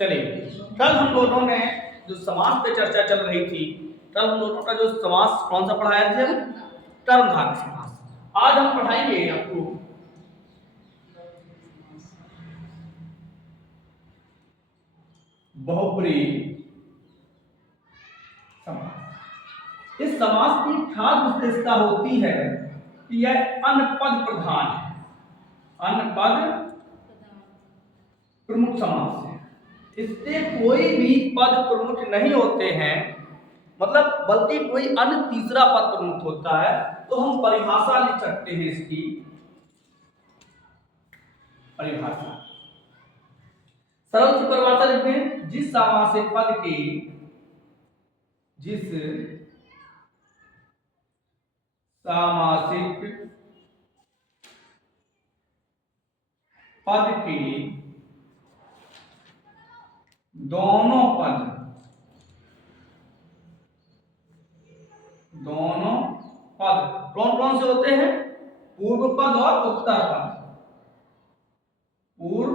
चलिए, कल हम लोगों ने जो समास पे चर्चा चल रही थी, कल हम लोगों का जो समास कौन सा पढ़ाया थे हम? कर्मधारय समास। आज हम पढ़ाएंगे आपको बहुब्रीहि समास। इस समास की खास विशेषता होती है कि यह अनपद प्रधान है। अनपद प्रमुख समास है। इससे कोई भी पद प्रमुख नहीं होते हैं, मतलब बल्कि कोई अन्य तीसरा पद प्रमुख होता है। तो हम परिभाषा लिख सकते हैं इसकी परिभाषा। सरल सी परिभाषा लिखते हैं, जिस सामासिक पद के दोनों पद कौन कौन से होते हैं? पूर्व पद और उत्तर पद। पूर्व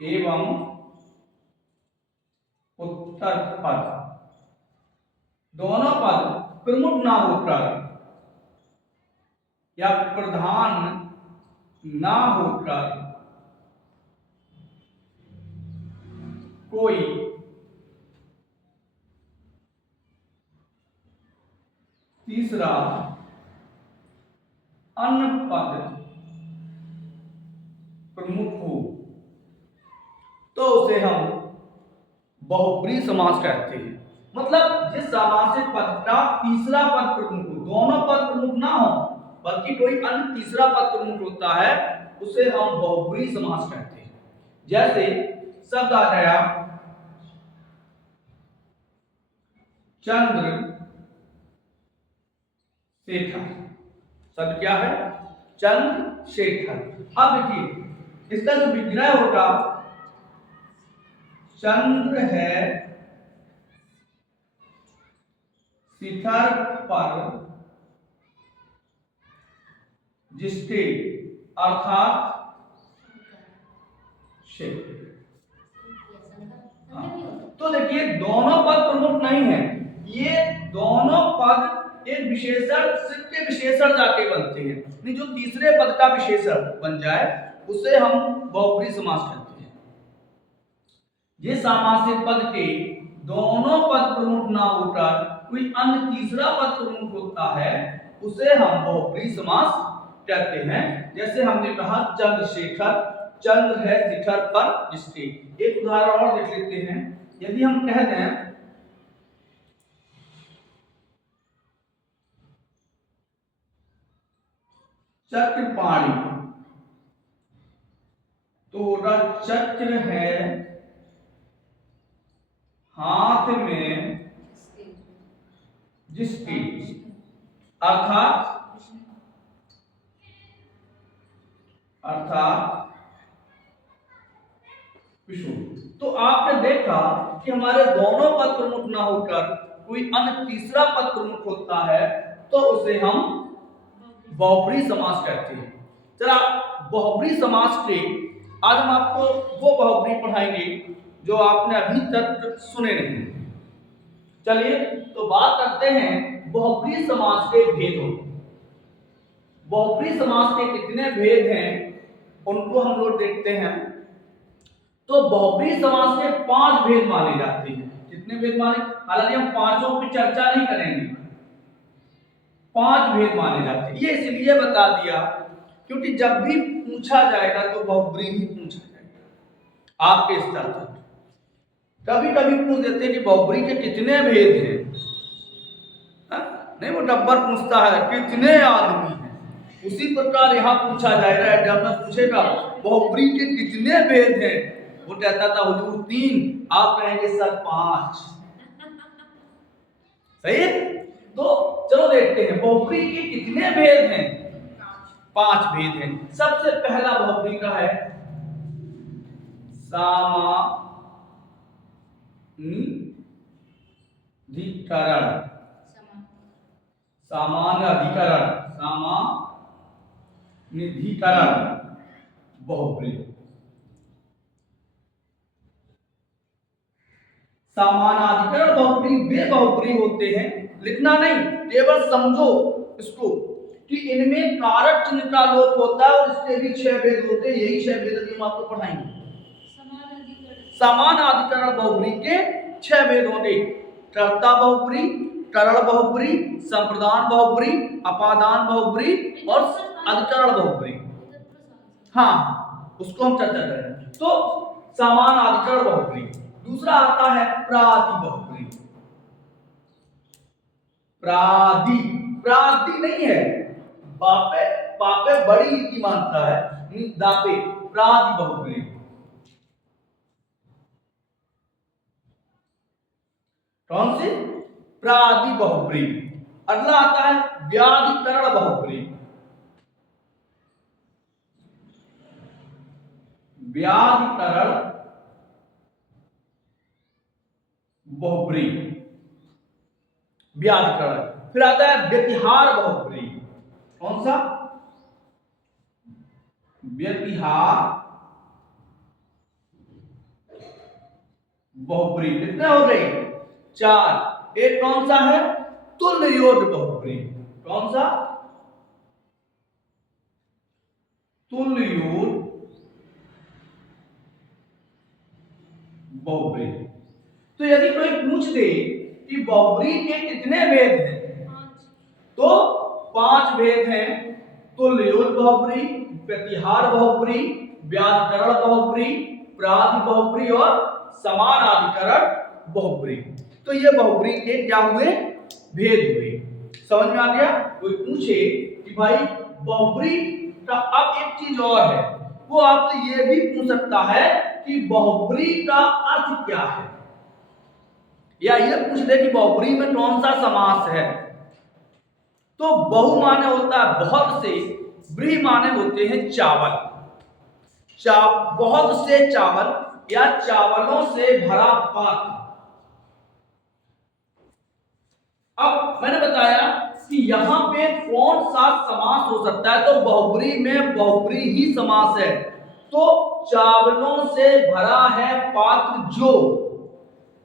एवं उत्तर पद दोनों पद प्रमुख ना होकर या प्रधान ना होकर कोई तीसरा अन्य पद प्रमुख हो तो उसे हम बहुब्रीहि समास कहते हैं। मतलब जिस सामासिक पद का तीसरा पद प्रमुख हो, दोनों पद प्रमुख ना हो बल्कि कोई अन्य तीसरा पद प्रमुख होता है, उसे हम बहुब्रीहि समास कहते हैं। जैसे शब्द आ गया चंद्र शेखर। शब्द क्या है? चंद्रशेखर। अब देखिए इसका जो विग्रह होगा, चंद्र है शिखर पर जिसके अर्थात शेखर। तो देखिए दोनों पद प्रमुख नहीं है, ये दोनों पद एक विशेषण के विशेषण जाके बनते हैं। नहीं, जो तीसरे पद का विशेषण बन जाए उसे हम बहुब्रीहि समास कहते हैं। ये सामासिक पद के दोनों पद प्रमुख ना होकर कोई अन्य तीसरा पद प्रमुख होता है, उसे हम बहुब्रीहि समास कहते हैं। जैसे हमने कहा चंद्रशेखर, चंद्र है शिखर पर जिसके। एक उदाहरण और देख लेते हैं। यदि हम कह दें चक्रपाणि, तो होगा चक्र है हाथ में जिसके अर्थात विष्णु। तो आपने देखा कि हमारे दोनों पद प्रमुख ना होकर कोई अन्य तीसरा पद प्रमुख होता है, तो उसे हम बहुब्रीहि समास कहते हैं। जरा बहुब्रीहि समास के आज हम आपको वो बहुब्रीहि पढ़ाएंगे जो आपने अभी तक सुने नहीं। चलिए तो बात करते हैं बहुब्रीहि समास के भेदों। बहुब्रीहि समास के कितने भेद हैं उनको हम लोग देखते हैं। तो बहुब्रीहि समास के 5 भेद माने जाते हैं। कितने भेद माने? हालांकि हम पांचों की चर्चा नहीं करेंगे, 5 भेद माने जाते हैं। ये इसलिए बता दिया क्योंकि जब भी पूछा जाएगा तो बहुब्रीहि ही पूछा जाएगा आपके स्तर पर। कभी कभी पूछ देते हैं कि बहुब्रीहि के कितने भेद हैं, नहीं वो डब्बर पूछता है कितने आदमी हैं, उसी प्रकार यहाँ पूछा जाएगा। जब मैं पूछेगा बहुब्रीहि के कितने भेद हैं, वो कहता था हुजूर 3, आप कहेंगे सर 5। सही है? तो चलो देखते हैं बहुब्रीहि के कितने भेद हैं। 5 भेद हैं। सबसे पहला बहुब्रीहि का है सामान्य अधिकरण बहुब्रीहि। समानाधिकरण बहुब्री वे बहुब्री होते हैं, लिखना नहीं, केवल समझो इसको कि इनमें कारक चिन्ह का लोप होता है और इसके भी 6 भेद होते हैं। यही 6 भेद हम आपको पढ़ाएंगे। समानाधिकरण बहुब्री के 6 भेद होंगे। कर्ता बहुब्री, तरल बहुब्री, संप्रदान बहुब्री, अपादान बहुब्री और अधिकरण बहुब्री। हाँ, उसको हम चर्चा करेंगे। तो समानाधिकरण बहुब्री। दूसरा आता है प्रादि बहुब्री। प्रादि, प्रादि नहीं है, बापे पापे बड़ी की मात्रा है, दापे, प्रादि बहुब्री। कौन सी? प्रादि बहुब्री। अगला आता है व्याधिकरण बहुब्री। व्याधिकरण बहुब्री, व्याधिकरण। फिर आता है व्यतिहार बहुब्री। कौन सा? व्यतिहार बहुब्री। कितने हो गए? 4। एक कौन सा है? तुल्ययोग्य बहुब्री। कौन सा? तुल्ययोग्य बहुब्री। तो यदि कोई पूछ दे कि बहुब्री के कितने भेद हैं, तो 5 भेद हैं। तुल्ययोग्य बहुब्री, व्यतिहार बहुब्री, व्याधिकरण बहुब्री, प्रादि बहुब्री और समानाधिकरण बहुब्री। तो ये बहुब्री के क्या हुए? भेद हुए। समझ में आ गया? कोई पूछे कि भाई बहुब्री का, अब एक चीज और है, वो आपसे ये भी पूछ सकता है कि बहुब्री का अर्थ क्या है, या ये पूछ ले कि बहुब्री में कौन सा समास है। तो बहु माने होता है बहुत से, ब्री माने होते हैं चावल। बहुत से चावल या चावलों से भरा पात्र। अब मैंने बताया कि यहां पे कौन सा समास हो सकता है, तो बहुब्री में बहुब्री ही समास है। तो चावलों से भरा है पात्र जो,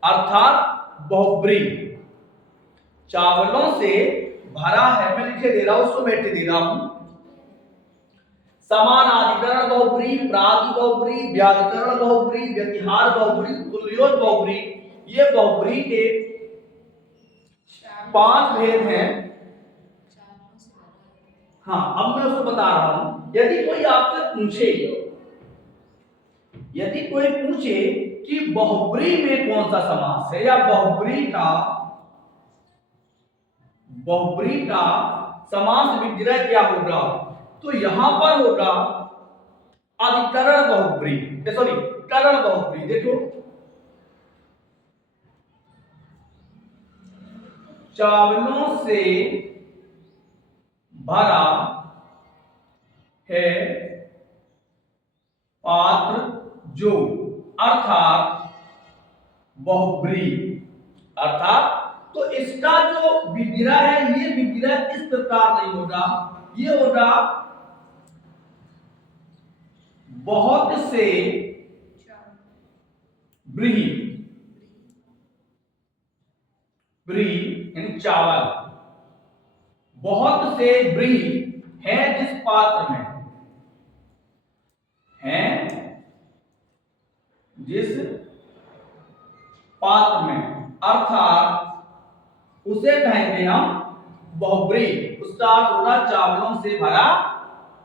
अर्थात बहुब्री। चावलों से भरा है, मैं लिखे दे रहा हूं, उसको बैठे दे रहा हूं। समानाधिकरण बहुब्री, प्रादि बहुब्री, व्याधिकरण बहुब्री, व्यतिहार बहुब्री, तुल्ययोग्य बहुब्री, ये बहुब्री के 5 भेद हैं। हाँ, अब मैं उसको बता रहा हूं। यदि कोई आपसे पूछे, यदि कोई पूछे कि बहुब्री में कौन सा समास है, या बहुब्री का समास विग्रह क्या होगा, तो यहां पर होगा अधिकरण बहुब्री, सॉरी करण बहुब्री। देखो, चावलों से भरा है पात्र जो, अर्थात बहुब्री। अर्थात तो इसका जो विग्रह है, ये विग्रह इस प्रकार नहीं होगा, ये होगा बहुत से ब्रीही, ब्रीही यानी चावल, बहुत से ब्रीही हैं जिस पात्र में, हैं जिस पात्र में, अर्थात उसे कहेंगे हम बहुब्री। उसका अर्थ होगा चावलों से भरा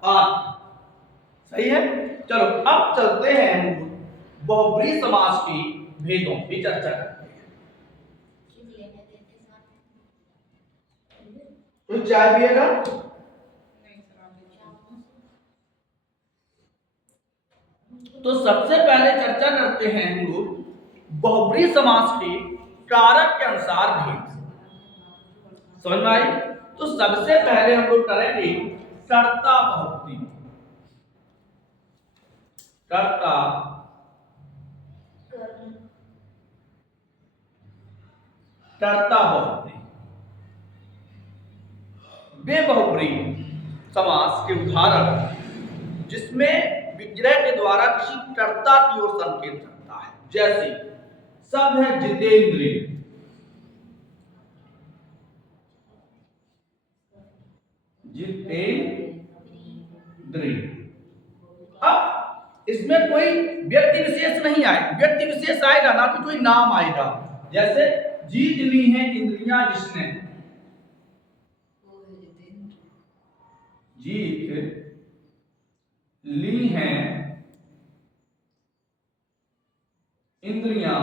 पात्र। सही है? चलो अब चलते हैं बहुब्री समास की भेदों की चर्चा करते हैं। कुछ चाय पिएगा? तो सबसे पहले चर्चा करते हैं हम लोग बहुब्री समास के कारक के अनुसार भेद। समझ में आई? तो सबसे पहले हम लोग करेंगे कर्ता बहुब्री। कर्ता बहुब्री, वे बहुब्री समास के उदाहरण जिसमें विग्रह के द्वारा किसी कर्ता की ओर संकेत करता है, जैसे शब्द है जितेंद्रिय। जितेंद्रिय। अब इसमें कोई व्यक्ति विशेष नहीं आए, व्यक्ति विशेष आएगा ना तो कोई नाम आएगा। जैसे जीत ली है इंद्रियां जिसने, जीत ली हैं इंद्रियां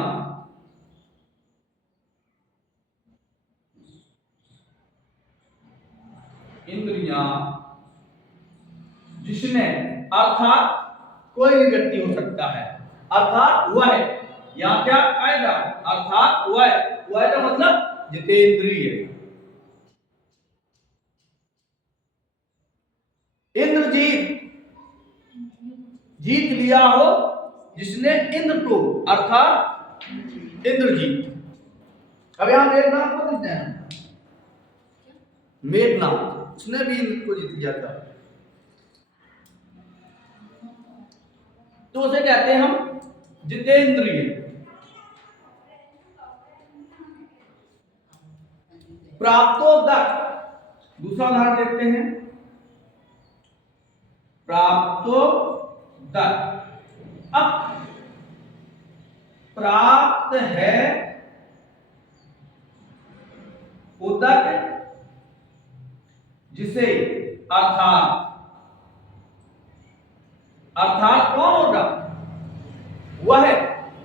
जिसने, अर्थात कोई भी व्यक्ति हो सकता है, अर्थात वह, यहां क्या आएगा, अर्थात वह का मतलब जितेंद्रिय। इंद्रजीत, जीत लिया हो जिसने इंद्र को, अर्थात इंद्रजीत। अब यहां मेघनाथ को देखते हैं, मेघनाथ उसने भी इंद्र को जीत लिया था, तो उसे कहते हैं हम जितेंद्रिय। प्राप्तोदक, दूसरा उदाहरण देखते हैं, प्राप्तोदक। अब प्राप्त है उदक जिसे, अर्थात कौन होगा, वह,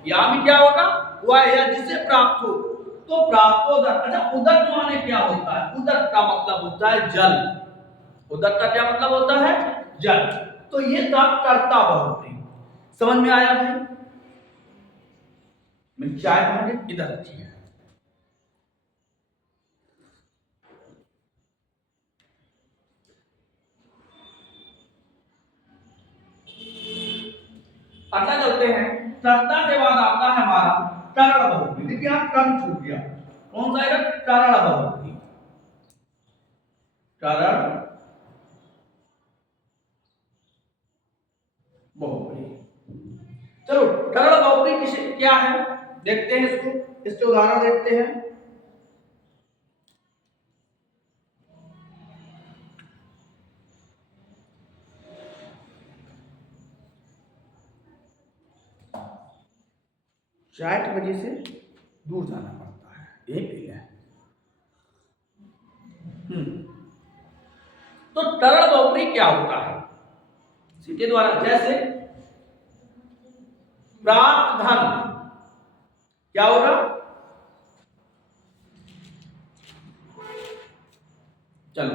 यहां भी क्या होगा, वह या जिसे प्राप्त हो, तो प्राप्तोदक। अच्छा, उदक माने क्या होता है, उदक का मतलब होता है जल, उदक का क्या मतलब होता है, जल। तो ये था कर्ता बहुव्रीहि। समझ में आया भाई? मैं चाय पानी इधर रखी है। अगला चलते हैं, कर्ता के बाद आता है हमारा कारण बहुव्रीहि। देखिए यहां कर्ण छूट गया, कौन सा आएगा, कारण बहुव्रीहि। कारण बहुव्रीहि। चलो कारण बहुव्रीहि किसे क्या है देखते हैं, इसको, इसके उदाहरण देखते हैं। चाय की वजह से दूर जाना पड़ता है, एक ही है। तो तरल बहुव्रीहि क्या होता है, इसके द्वारा, जैसे प्राप्त धन क्या होगा, चलो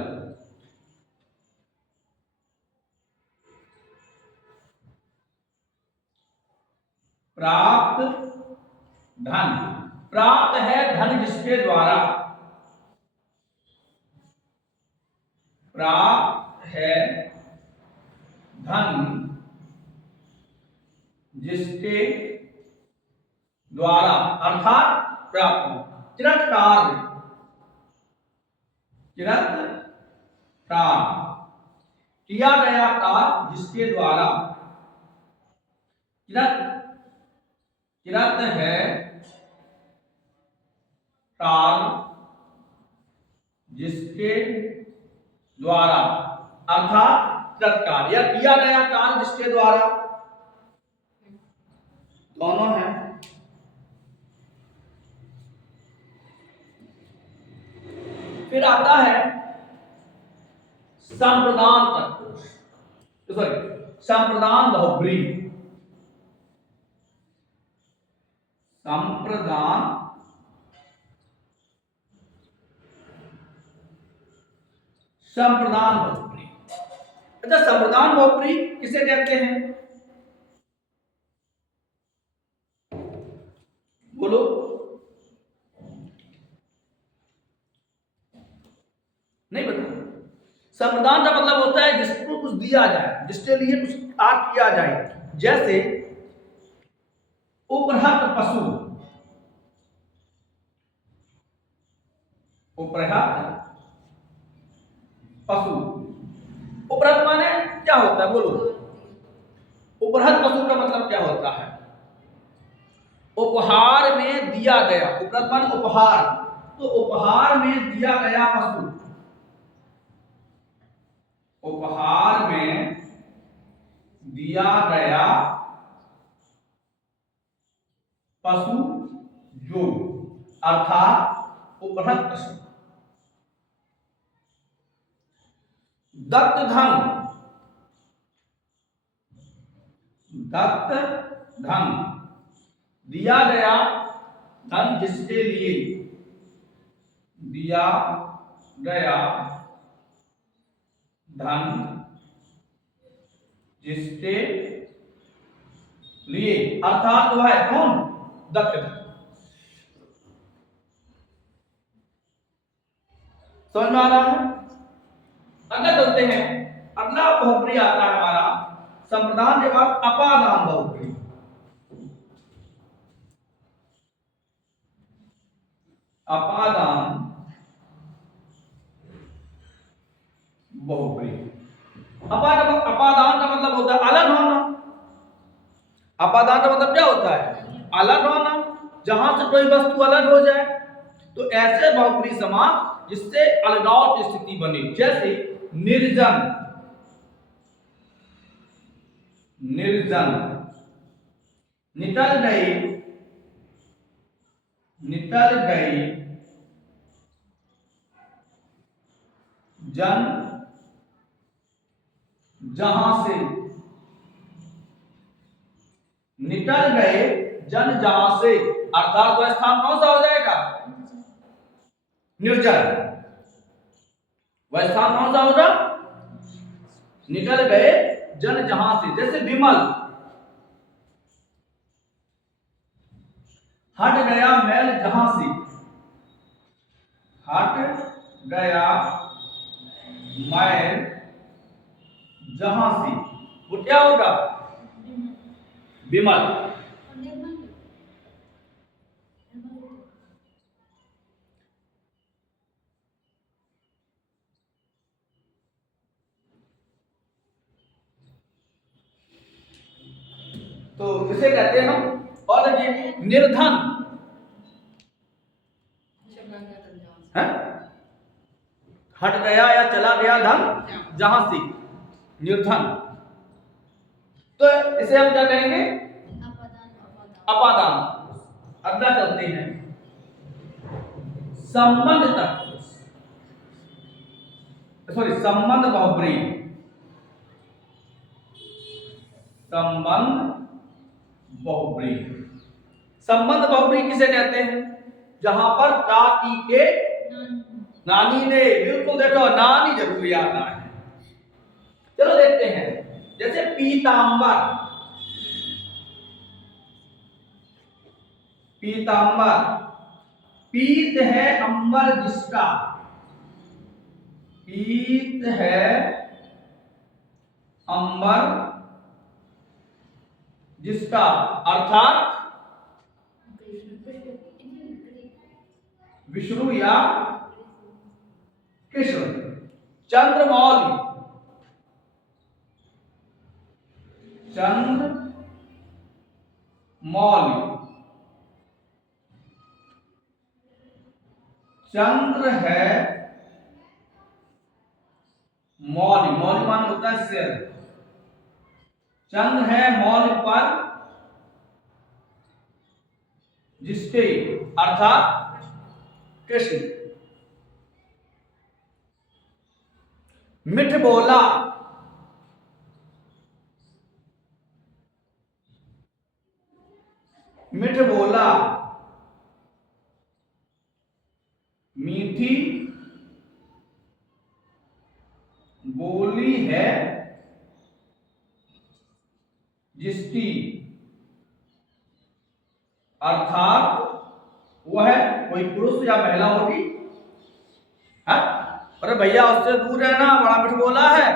प्राप्त धन, प्राप्त है धन जिसके द्वारा, प्राप्त है धन जिसके द्वारा, अर्थात प्राप्त, चिरत्कार, किया गया कार्य जिसके द्वारा, किरत है कार्य जिसके द्वारा, अर्थात कृतकार, या किया गया कार्य जिसके द्वारा, दोनों हैं। फिर आता है संप्रदान तत्पुरुष, सॉरी संप्रदान बहुव्रीहि। संप्रदान बहुव्रीहि। अच्छा, संप्रदान बहुव्रीहि किसे कहते हैं, बोलो, नहीं पता। संप्रदान का मतलब होता है जिसको कुछ दिया जाए, जिसके लिए कुछ कार्य किया जाए। जैसे उपरहत पशु, उपरहत पशु, उपरहत माने क्या होता है, बोलो, उपरहत पशु का मतलब क्या होता है, उपहार में दिया गया, उपरत माने उपहार, तो उपहार में दिया गया पशु, उपहार में दिया गया पशु जो, अर्थात उपरत पशु। दत्त धन, दत्त धन, दिया गया धन जिसके लिए, दिया गया धन जिसके लिए, अर्थात वह है कौन, दत्त धन। समझ में आ रहा है? अगर चलते हैं, अगला बहुप्रिय आता है हमारा संप्रदान के बाद अपादान बहुप्रिय। अपादान बहुप्रिय। अपादान का मतलब होता है अलग होना। अपादान का मतलब क्या होता है, अलग होना, जहां से कोई वस्तु अलग हो जाए। तो ऐसे बहुप्रिय समास जिससे अलगाव की स्थिति बने, जैसे निर्जन, निर्जन, निकल गई, निकल गई जन जहां से, निकल गए जन जहां से, अर्थात वह स्थान कौन सा हो जाएगा, निर्जन। वह स्थान कौन सा होगा, निकल गए जन जहां से। जैसे विमल, हट गया मैल जहां से, हट गया मैल जहां से, वो क्या होगा, विमल। तो इसे कहते हैं हम। और देखिए निर्धन है, हट गया या चला गया धन जहां से, निर्धन। तो इसे हम क्या कहेंगे, अपादान। अगला चलते हैं संबंध तक, सॉरी संबंध बहुप्रिय। संबंध बहुप्रिय, संबंध बहुप्रिय किसे कहते हैं, जहां पर ताती के नानी ने, बिल्कुल देखो नानी जरूर याद आए। चलो देखते हैं, जैसे पीतांबर, पीतांबर, पीत है अंबर जिसका, पीत है अंबर जिसका, अर्थात विष्णु या कृष्ण। चंद्रमौली, चंद्र मौली, चंद्र है मौली, मौली मान होता है सिर, चंद्र है मौली पर जिसके, अर्थात कृष्ण। मिठ बोला, मिठ बोला, मीठी बोली है जिसकी, अर्थात वह कोई पुरुष या महिला होगी। हाँ, अरे भैया उससे दूर रहना, बड़ा मिठ बोला है,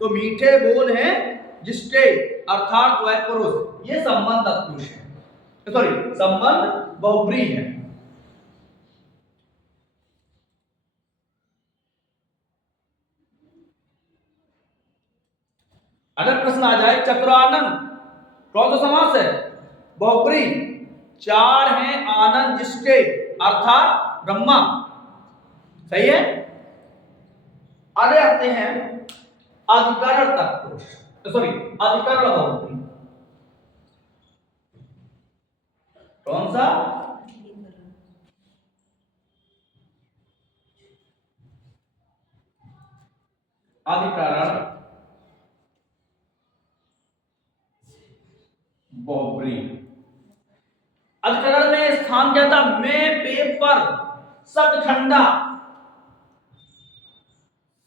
तो मीठे बोल हैं जिसके, अर्थात वह पुरुष। ये संबंध तत्पुरुष है, सॉरी संबंध बहुप्रिय है। अगर प्रश्न आ जाए चतुरानन कौन सा समास है, बहुप्रिय, 4 हैं आनंद जिसके, अर्थात ब्रह्मा। सही है। आगे आते हैं अधिकरण तत्पुरुष, सॉरी अधिकरण बहुब्री। कौन सा? अधिकरण बहुब्री। अधिकरण में स्थान क्या था? मैं पेपर सतखंडा,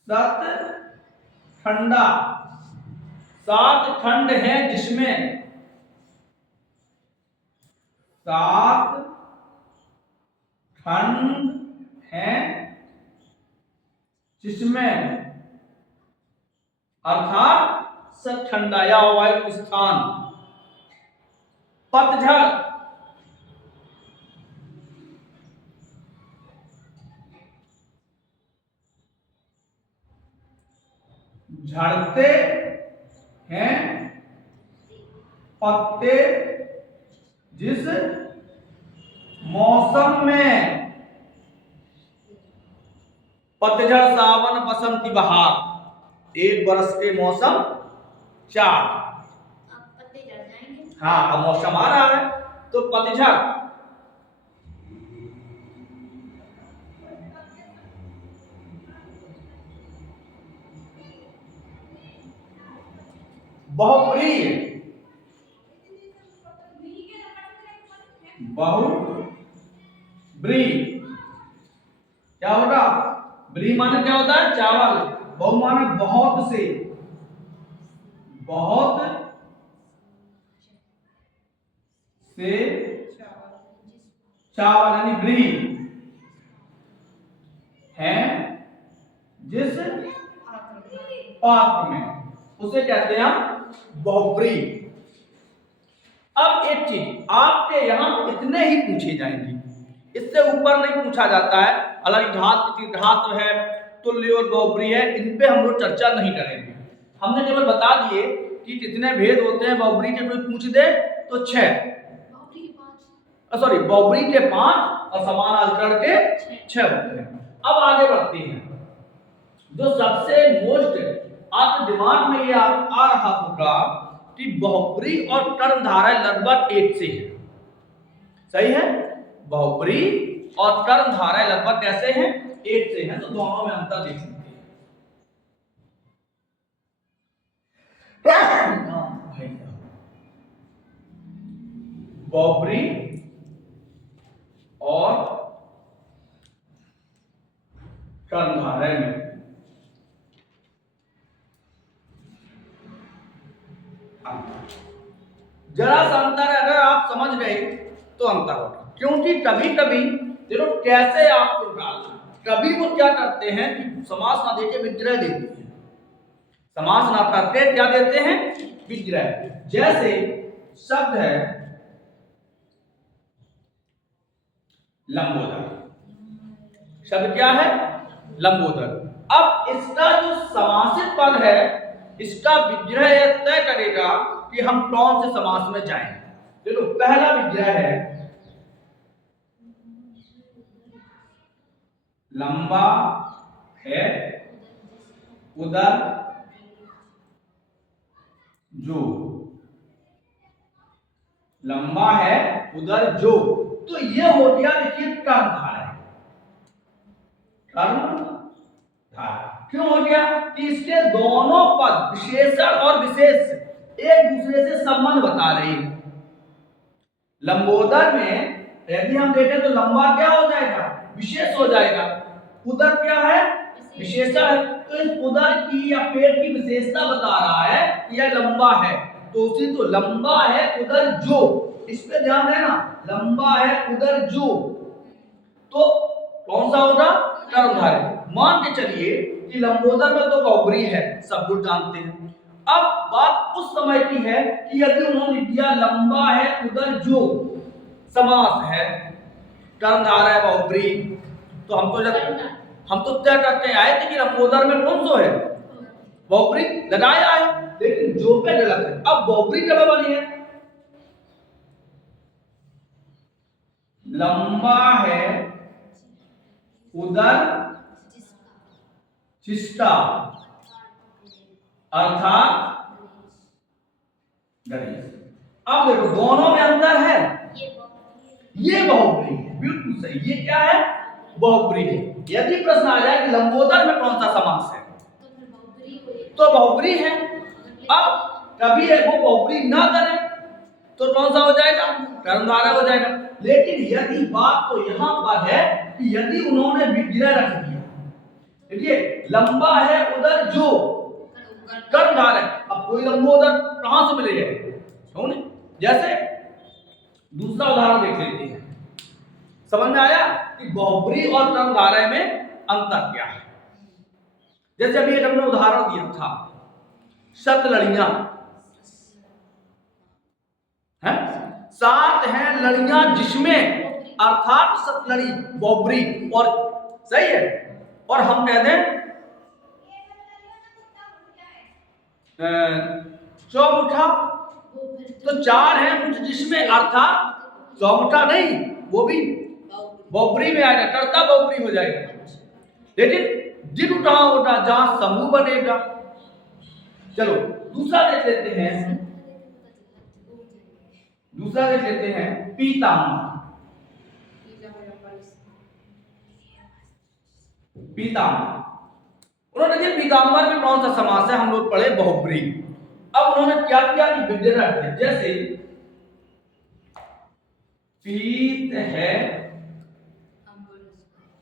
सतखंडा 7 खंड हैं जिसमें 7 खंड हैं जिसमें, अर्थात सतखंडा या वायु स्थान। पतझड़ झड़ते हैं पत्ते जिस मौसम में, पतझड़ सावन बसंती बहार, 1 बरस के मौसम 4। पत्ते झड़ जाएंगे। हाँ, अब मौसम आ रहा है तो पतझड़। बहुब्री, बहुब्री क्या होगा? ब्री माने क्या होता है? चावल। बहु माने बहुत से, बहुत से चावल, यानी ब्री है जिस पात्र में, उसे कहते हैं हम बहुब्री। अब एक चीज आपके यहां इतने ही पूछे जाएंगे, इससे ऊपर नहीं पूछा जाता है। अलग धातु, प्रतिघात है, तुल्य और बहुब्री है, इन पे हम लोग चर्चा नहीं करेंगे। हमने केवल बता दिए कि कितने भेद होते हैं बहुब्री के, कोई पूछ दे तो 6, सॉरी बहुब्री के 5 और समान अधिकरण के 6 होते हैं। अब आगे बढ़ते हैं। जो सबसे मोस्ट आपके दिमाग में ये आ रहा होगा कि बहुब्री और कर्णधारय लगभग एक से है। सही है। बहुब्री और कर्णधारय लगभग कैसे हैं? एक से हैं, तो दोनों में अंतर देख सकते हैं। बहुब्री और कर्णधारय में जरा सा अंतर अगर आप समझ गए तो अंतर होगा, क्योंकि कभी कभी देखो कैसे आपको डालना। कभी वो क्या करते हैं कि समास ना देके विग्रह देते हैं, समास ना करके क्या देते हैं? विग्रह। जैसे शब्द है लंबोदर, शब्द क्या है? लंबोदर। अब इसका जो समासित पद है, इसका विग्रह यह तय करेगा कि हम कौन से समास में जाएं। देखो पहला विग्रह है लंबा है उदर जो, लंबा है उदर जो, तो ये हो गया देखिए कर्मधारय। कर्मधारय क्यों हो गया? कि इसके दोनों पद विशेषण और विशेष एक दूसरे से संबंध बता रहे हैं। लंबोदर में यदि हम देखें तो लंबा क्या हो जाएगा? विशेष हो जाएगा। उदर क्या है? विशेषण है। तो इस उदर की या पेट की विशेषता बता रहा है कि यह लंबा है, तो उसी तो लंबा है उदर जो, इस पे ध्यान देना, लंबा है उदर जो, तो कौन सा होगा? कर्मधारय। मान के चलिए कि लंबोदर में तो बहुब्री है, सब लोग जानते हैं। अब बात उस समय की है कि यदि उन्होंने दिया लंबा है उदर जो, समास है, कर्मधारय बहुब्री, तो हम तो तय करते आए थे कि लंबोदर में कौन सो है? बहुब्री लगाया है, लेकिन जो पे गलत है। अब बहुब्री कब बनी है? लंबा है उदर चिष्टा अर्थात गणेश। अब देखो दोनों में अंतर है, ये बहुब्री है, बिल्कुल सही। ये क्या है? बहुब्री है। यदि प्रश्न आ जाए कि लंबोदर में कौन सा समास है तो बहुब्री है। अब कभी वो बहुब्री ना करे तो कौन सा हो जाएगा? कर्मधारय हो जाएगा। लेकिन यदि बात तो यहां पर है कि यदि उन्होंने विग्रह रख दिया, देखिए लंबा है उधर जो कर्मधारय, अब कोई लंबोदर कहां से मिलेगा? जैसे दूसरा उदाहरण देख लेते हैं, समझ में आया कि बहुब्री और कर्मधारय में अंतर क्या है। जैसे अभी एक हमने उदाहरण दिया था, शतलड़ियां है, 7 हैं लड़ियां जिसमें, अर्थात शतलड़ी बहुब्री, और सही है। और हम कह दें चौमुठा, तो 4 हैं मुठ जिसमें, अर्थात चौमुठा नहीं, वो भी बहुब्री में आएगा, कर्ता बहुब्री हो जाएगा। लेकिन जिन उठा उठा जहां समूह बनेगा। चलो दूसरा देख लेते हैं, पीताम्बर। उन्होंने देखिए पीताम्बर में कौन सा समास है, हम लोग पढ़े बहुब्री। अब उन्होंने क्या किया कि विग्रह रख दिया, जैसे पीत है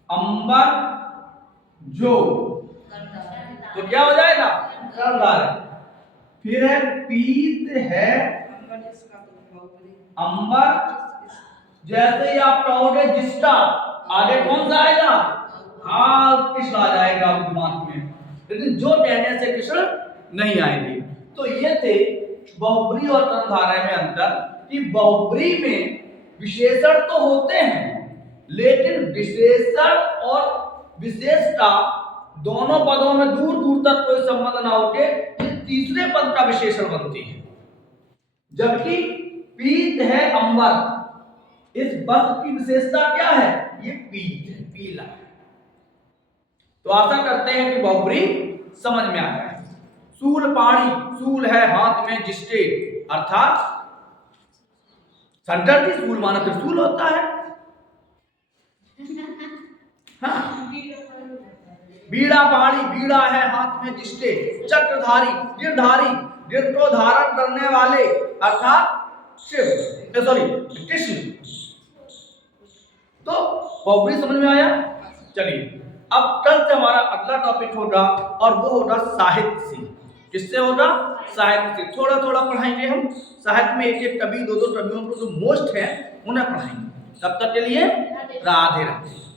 अंबर जो, तो क्या हो जाएगा? कर्मधारय। फिर है पीत है अंबर, जैसे ही आप कहोगे जिसका, आगे कौन सा आएगा? हाँ कृष्ण आ जाएगा दिमाग में, लेकिन जो कहने से कृष्ण नहीं आएंगे। तो ये थे बहुब्री और कर्मधारय में अंतर, कि बहुब्री में विशेषण तो होते हैं, लेकिन विशेषण और विशेषता दोनों पदों में दूर दूर तक कोई संबंध ना होके तीसरे पद का विशेषण बनती है। जबकि पीत है अंबर, इस बस की विशेषता क्या है? ये पीत है, पीला है। तो आशा करते हैं कि बहुब्री समझ में आ जाए। सूल पाणी, सूल है हाथ में जिसके, अर्थात संकर की सूल माना त्रिशूल होता है। हाँ। बीड़ा पाणी, बीड़ा है हाथ में जिसके, चक्रधारी, गिरधारी, गिर को धारण करने वाले, अर्थात शिव, सॉरी कृष्ण। तो बहुब्री समझ में आया। चलिए अब कल से हमारा अगला टॉपिक होगा और वो होगा साहित्य से। किससे होगा? साहित्य से। थोड़ा थोड़ा पढ़ाएंगे हम साहित्य में, एक एक कवि, 2-2 कवियों को जो मोस्ट है उन्हें पढ़ाएंगे। तब तक के लिए राधे राधे।